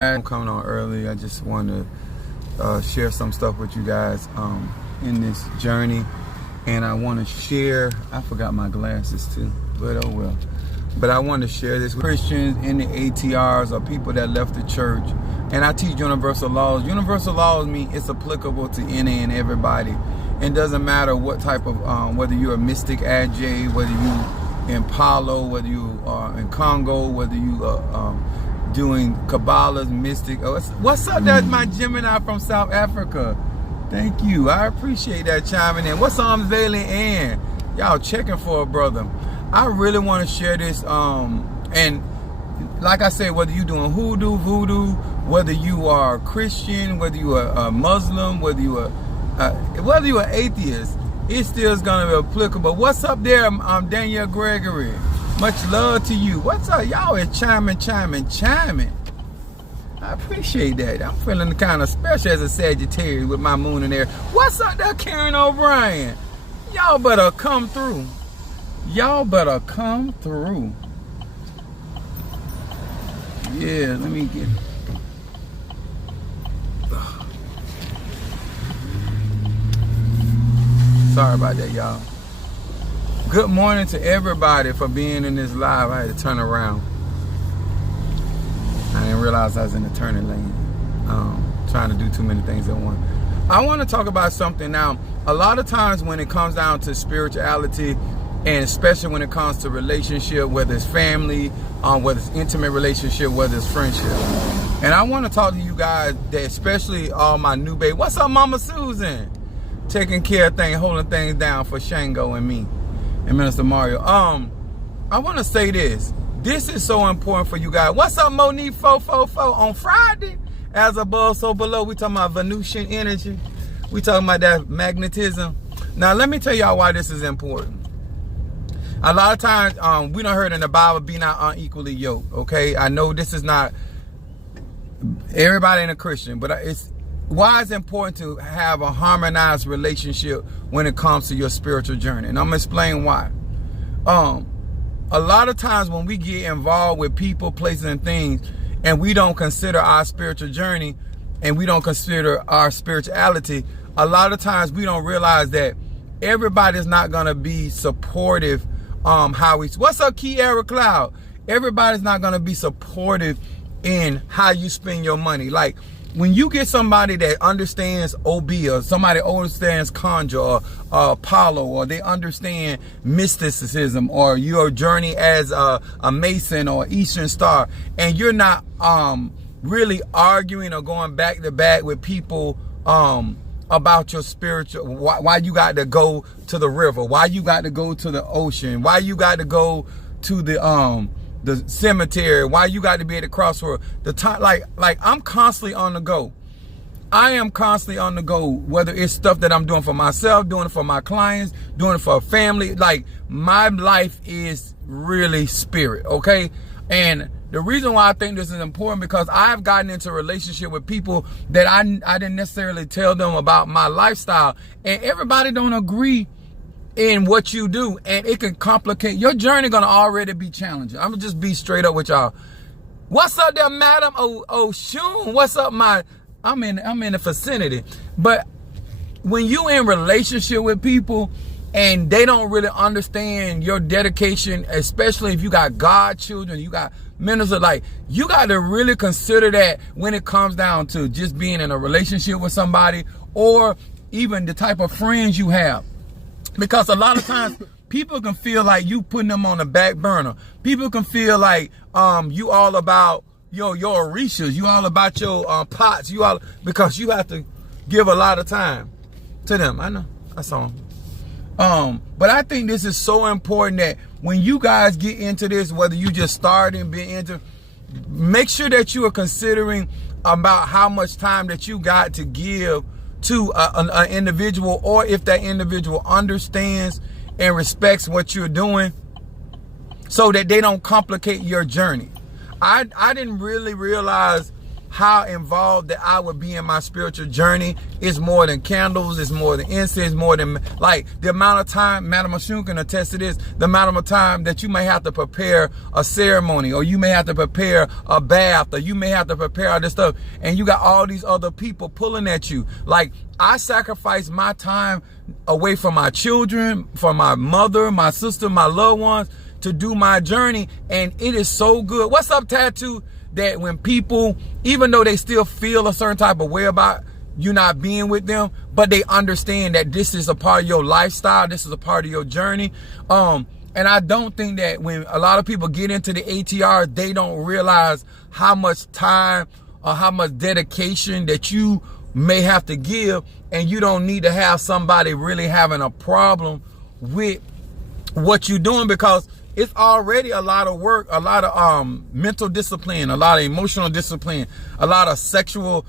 I'm coming on early. I just want to share some stuff with you guys in this journey, and I want to share. I forgot my glasses too, but oh well. But I want to share this with Christians in the ATRs or people that left the church. And I teach universal laws. Universal laws mean it's applicable to any and everybody. It doesn't matter what type of whether you're a mystic AJ, whether you in Palo, whether you are in Congo, whether you are doing Kabbalah's mystic. Oh, what's up? That's my Gemini from South Africa. Thank you. I appreciate that chiming in. What's up, Valen Ann? Y'all checking for a brother. I really want to share this. And like I said, whether you're doing hoodoo, voodoo, whether you are Christian, whether you are a Muslim, whether you are an atheist, it still is going to be applicable. What's up there? I'm Daniel Gregory. Much love to you. What's up? Y'all is chiming. I appreciate that. I'm feeling kind of special as a Sagittarius with my moon in there. What's up there, Karen O'Brien? Y'all better come through. Y'all better come through. Yeah, let me get... Sorry about that, y'all. Good morning to everybody for being in this live. I had to turn around. I didn't realize I was in the turning lane. Trying to do too many things at once. I want to talk about something now. A lot of times when it comes down to spirituality, and especially when it comes to relationship, whether it's family, whether it's intimate relationship, whether it's friendship. And I want to talk to you guys, that especially all my new baby. What's up, Mama Susan? Taking care of things, holding things down for Shango and me and Minister Mario. I want to say this. This is so important for you guys. What's up, Monique 444? On Friday, as above, so below, we talking about Venusian energy. We talking about that magnetism. Now, let me tell y'all why this is important. A lot of times, we done heard in the Bible, be not unequally yoked, okay? I know this is not, everybody ain't a Christian, but it's why it's important to have a harmonized relationship when it comes to your spiritual journey. And I'm gonna explain why. A lot of times when we get involved with people, places, and things, and we don't consider our spiritual journey, and we don't consider our spirituality, a lot of times we don't realize that everybody's not gonna be supportive. What's up, Kiara Cloud? Everybody's not gonna be supportive in how you spend your money. Like when you get somebody that understands OB, or somebody understands conjure or Apollo, or they understand mysticism, or your journey as a Mason or Eastern Star, and you're not really arguing or going back to back with people about your spiritual, why you got to go to the river, why you got to go to the ocean, why you got to go to the cemetery, why you got to be at the crossroad. The time, like I'm constantly on the go. I am constantly on the go, whether it's stuff that I'm doing for myself, doing it for my clients, doing it for a family. Like my life is really spirit, okay? And the reason why I think this is important, because I've gotten into a relationship with people that I didn't necessarily tell them about my lifestyle, and everybody don't agree in what you do, and it can complicate your journey. Gonna already be challenging. I'm gonna just be straight up with y'all. What's up there, Madam Oshun? What's up, I'm in the vicinity. But when you in relationship with people and they don't really understand your dedication, especially if you got God children, you got ministers, like you got to really consider that when it comes down to just being in a relationship with somebody, or even the type of friends you have. Because a lot of times people can feel like you putting them on the back burner. People can feel like you all about your orishas, you all about your pots, because you have to give a lot of time to them. I know, I saw them. But I think this is so important that when you guys get into this, whether you just start and be into, make sure that you are considering about how much time that you got to give to an individual, or if that individual understands and respects what you're doing, so that they don't complicate your journey. I didn't really realize how involved that I would be in my spiritual journey. It's more than candles, it's more than incense, more than like the amount of time, Madam Ashun can attest to this, the amount of time that you may have to prepare a ceremony, or you may have to prepare a bath, or you may have to prepare all this stuff, and you got all these other people pulling at you. Like, I sacrifice my time away from my children, from my mother, my sister, my loved ones, to do my journey, and it is so good. What's up, Tattoo? That when people, even though they still feel a certain type of way about you not being with them, but they understand that this is a part of your lifestyle, this is a part of your journey. And I don't think that when a lot of people get into the ATR, they don't realize how much time or how much dedication that you may have to give, and you don't need to have somebody really having a problem with what you're doing, because it's already a lot of work, a lot of mental discipline, a lot of emotional discipline, a lot of sexual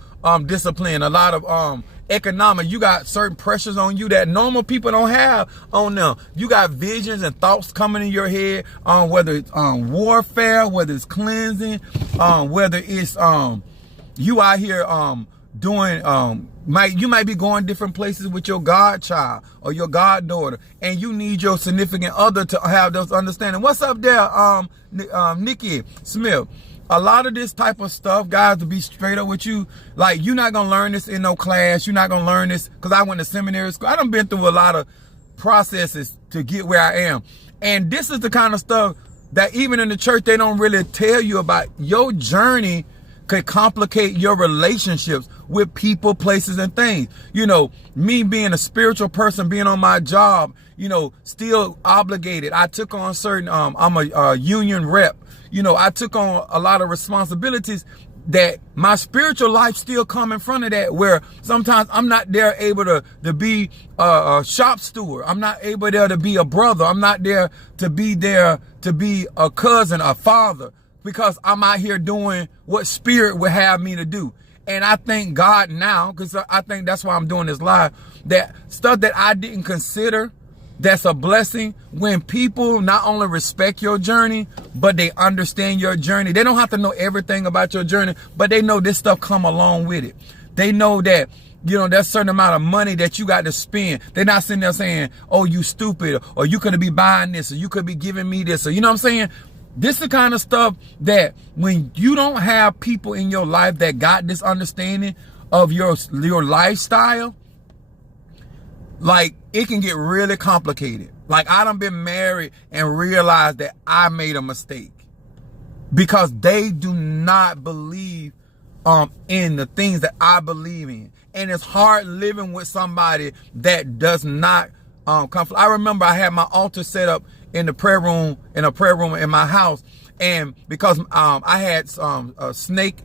discipline, a lot of economic. You got certain pressures on you that normal people don't have on them. You got visions and thoughts coming in your head, whether it's warfare, whether it's cleansing, whether it's you out here doing you might be going different places with your godchild or your goddaughter, and you need your significant other to have those understanding. What's up there, Nikki Smith? A lot of this type of stuff, guys, to be straight up with you, like, you're not gonna learn this in no class. You're not gonna learn this, because I went to seminary school. I done been through a lot of processes to get where I am, and this is the kind of stuff that even in the church they don't really tell you about. Your journey could complicate your relationships with people, places, and things. You know, me being a spiritual person, being on my job, you know, still obligated. I took on certain, I'm a union rep. You know, I took on a lot of responsibilities that my spiritual life still come in front of that, where sometimes I'm not there able to be a shop steward. I'm not able there to be a brother. I'm not there to be a cousin, a father, because I'm out here doing what spirit would have me to do. And I thank God now, because I think that's why I'm doing this live, that stuff that I didn't consider, that's a blessing, when people not only respect your journey, but they understand your journey. They don't have to know everything about your journey, but they know this stuff come along with it. They know that, you know, there's a certain amount of money that you got to spend. They're not sitting there saying, oh, you stupid, or you could be buying this, or you could be giving me this, or, you know what I'm saying? This is the kind of stuff that when you don't have people in your life that got this understanding of your lifestyle, like, it can get really complicated. Like, I done been married and realized that I made a mistake because they do not believe in the things that I believe in. And it's hard living with somebody that does not I remember I had my altar set up in the prayer room, in my house, and because I had a snake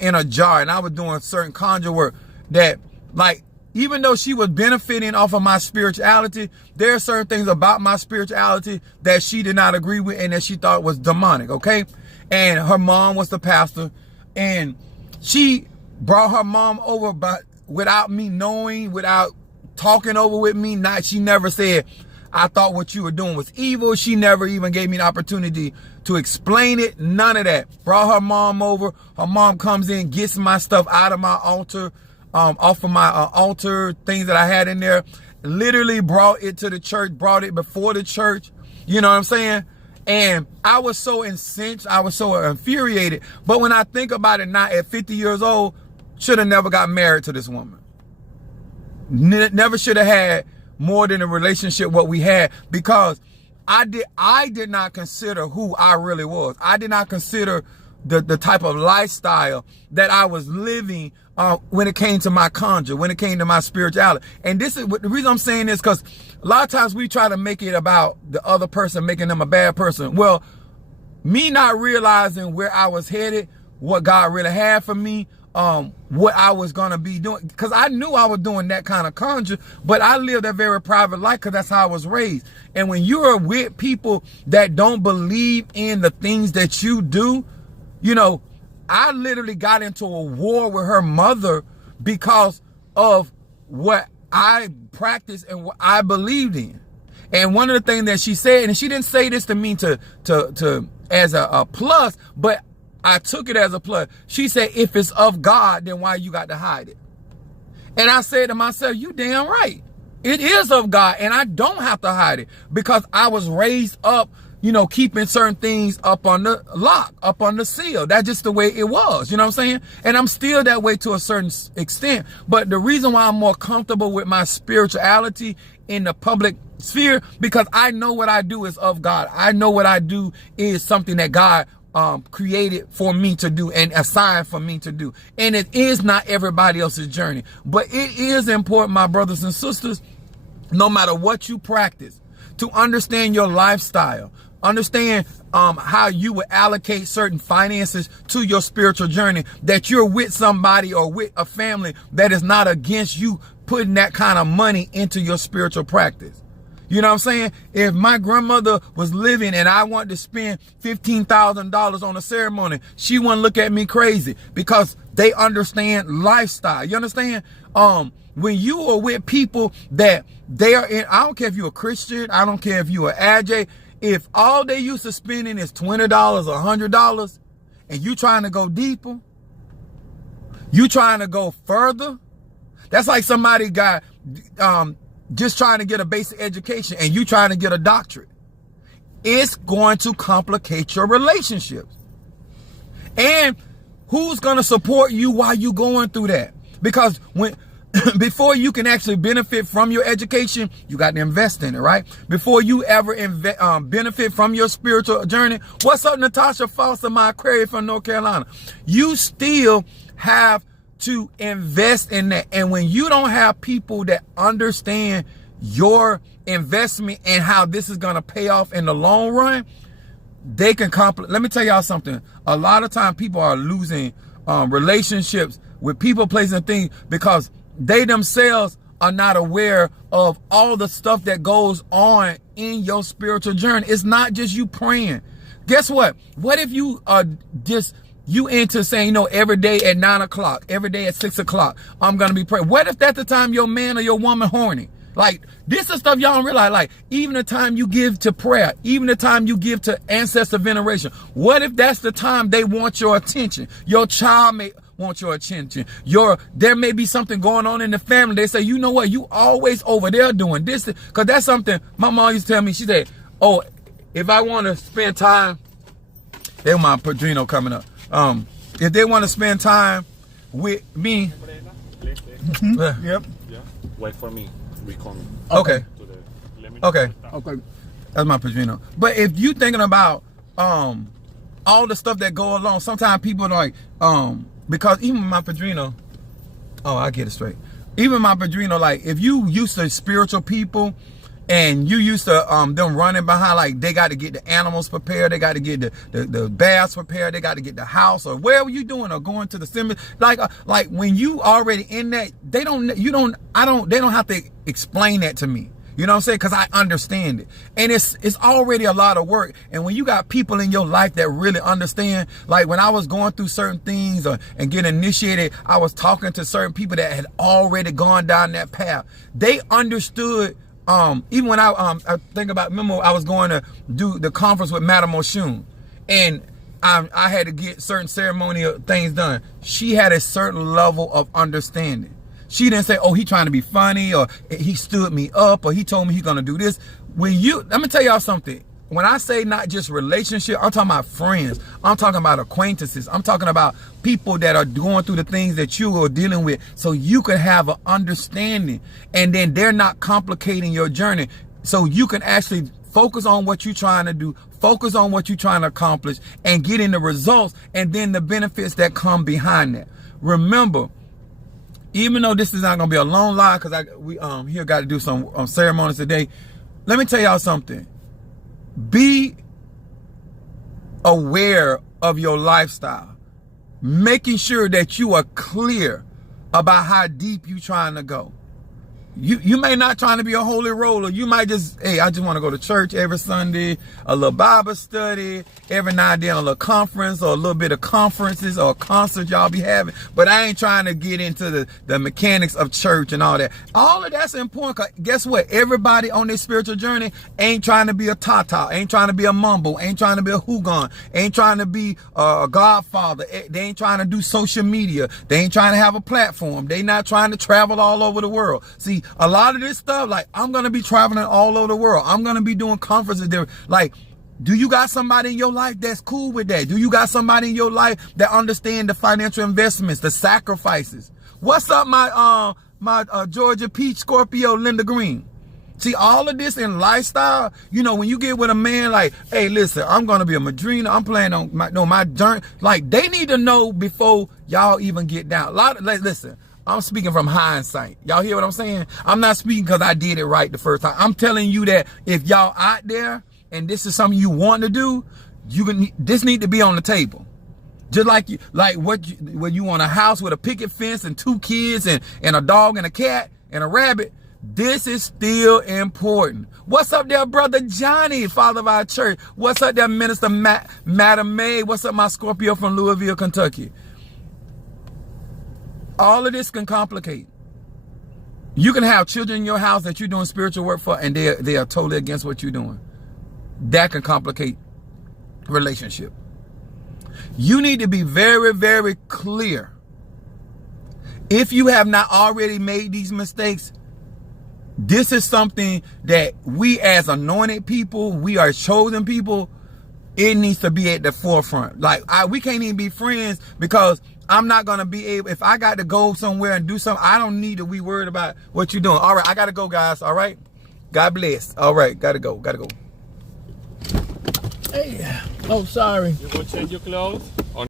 in a jar, and I was doing certain conjure work that, like, even though she was benefiting off of my spirituality, there are certain things about my spirituality that she did not agree with and that she thought was demonic, okay? And her mom was the pastor, and she brought her mom over, but without me knowing, without talking over with me. She never said, I thought what you were doing was evil. She never even gave me an opportunity to explain it. None of that. Brought her mom over. Her mom comes in, gets my stuff out of my altar, off of my altar, things that I had in there. Literally brought it to the church, brought it before the church. You know what I'm saying? And I was so incensed. I was so infuriated. But when I think about it now, at 50 years old, should have never got married to this woman. Never should have had more than a relationship what we had, because I did not consider who I really was. I did not consider the type of lifestyle that I was living when it came to my conjure, when it came to my spirituality. And this is the reason I'm saying this, because a lot of times we try to make it about the other person, making them a bad person. Well, me not realizing where I was headed, what God really had for me, what I was going to be doing, because I knew I was doing that kind of conjure, but I lived a very private life because that's how I was raised. And when you are with people that don't believe in the things that you do, you know, I literally got into a war with her mother because of what I practiced and what I believed in. And one of the things that she said, and she didn't say this to me to as a plus, but I took it as a plus. She said, if it's of God, then why you got to hide it? And I said to myself, you damn right. It is of God, and I don't have to hide it because I was raised up, you know, keeping certain things up on the lock, up on the seal. That's just the way it was, you know what I'm saying? And I'm still that way to a certain extent. But the reason why I'm more comfortable with my spirituality in the public sphere, because I know what I do is of God. I know what I do is something that God created for me to do and assigned for me to do. And it is not everybody else's journey. But it is important, my brothers and sisters, no matter what you practice, to understand your lifestyle, understand how you would allocate certain finances to your spiritual journey, that you're with somebody or with a family that is not against you putting that kind of money into your spiritual practice. You know what I'm saying? If my grandmother was living and I wanted to spend $15,000 on a ceremony, she wouldn't look at me crazy because they understand lifestyle. You understand? When you are with people that they are in, I don't care if you're a Christian, I don't care if you're an AJ, if all they used to spending is $20 or $100 and you trying to go deeper, you trying to go further, that's like somebody got, just trying to get a basic education and you trying to get a doctorate. It's going to complicate your relationships. And who's going to support you while you going through that? Because before you can actually benefit from your education, you got to invest in it, right? Before you ever benefit from your spiritual journey. What's up, Natasha Foster, my Aquarius from North Carolina? You still have to invest in that. And when you don't have people that understand your investment and how this is going to pay off in the long run, they can let me tell y'all something. A lot of time people are losing relationships with people, places, and things because they themselves are not aware of all the stuff that goes on in your spiritual journey. It's not just you praying. Guess what? What if you are you into saying, you know, every day at 9 o'clock, every day at 6 o'clock, I'm going to be praying. What if that's the time your man or your woman horny? Like, this is stuff y'all don't realize. Like, even the time you give to prayer, even the time you give to ancestor veneration, what if that's the time they want your attention? Your child may want your attention. There may be something going on in the family. They say, you know what? You always over there doing this. Because that's something my mom used to tell me. She said, oh, if I want to spend time, there's my Padrino coming up. If they want to spend time with me, yep. Yeah. Wait for me. We coming. Okay. Okay. Okay. That's my Padrino. But if you thinking about all the stuff that go along, sometimes people are like because even my Padrino, I get it straight. Even my Padrino, like if you used to spiritual people and you used to them running behind, like they got to get the animals prepared, they got to get the baths prepared, they got to get the house or wherever you doing or going to the cemetery. Like when you already in that, they don't have to explain that to me. You know what I'm saying? Because I understand it. And it's already a lot of work. And when you got people in your life that really understand, like when I was going through certain things and getting initiated, I was talking to certain people that had already gone down that path. They understood. Even when I think about, remember I was going to do the conference with Madame Oshun, and I had to get certain ceremonial things done. She had a certain level of understanding. She didn't say, oh, he trying to be funny, or he stood me up, or he told me he's going to do this. Let me tell y'all something. When I say not just relationship, I'm talking about friends. I'm talking about acquaintances. I'm talking about people that are going through the things that you are dealing with so you can have an understanding. And then they're not complicating your journey. So you can actually focus on what you're trying to do, focus on what you're trying to accomplish, and getting the results and then the benefits that come behind that. Remember, even though this is not going to be a long line because we here got to do some ceremonies today, let me tell y'all something. Be aware of your lifestyle, making sure that you are clear about how deep you're trying to go. You may not trying to be a holy roller. You might just, hey, I just want to go to church every Sunday, a little Bible study, every now and then a little conference or a little bit of conferences or concerts y'all be having. But I ain't trying to get into the mechanics of church and all that. All of that's important. 'Cause guess what? Everybody on this spiritual journey ain't trying to be a tata, ain't trying to be a mumble, ain't trying to be a hugon, ain't trying to be a godfather. They ain't trying to do social media. They ain't trying to have a platform. They not trying to travel all over the world. See, a lot of this stuff, like, I'm going to be traveling all over the world. I'm going to be doing conferences there. Like, do you got somebody in your life that's cool with that? Do you got somebody in your life that understand the financial investments, the sacrifices? What's up, my Georgia Peach Scorpio Linda Green? See, all of this in lifestyle, you know, when you get with a man like, hey, listen, I'm going to be a madrina. I'm planning on my journey. Like, they need to know before y'all even get down. Listen, I'm speaking from hindsight. Y'all hear what I'm saying? I'm not speaking because I did it right the first time. I'm telling you that if y'all out there and this is something you want to do, this need to be on the table. Just like when you want a house with a picket fence and 2 kids and a dog and a cat and a rabbit, this is still important. What's up there, Brother Johnny, father of our church? What's up there, Minister Madam May? What's up, my Scorpio from Louisville, Kentucky? All of this can complicate. You can have children in your house that you're doing spiritual work for, and they are totally against what you're doing. That can complicate relationship. You need to be very, very clear. If you have not already made these mistakes, this is something that we as anointed people, we are chosen people, it needs to be at the forefront. Like, we can't even be friends because I'm not going to be able, if I got to go somewhere and do something, I don't need to be worried about what you're doing. All right, I got to go, guys. All right. God bless. All right. Got to go. Hey. Oh, sorry. You go change your clothes?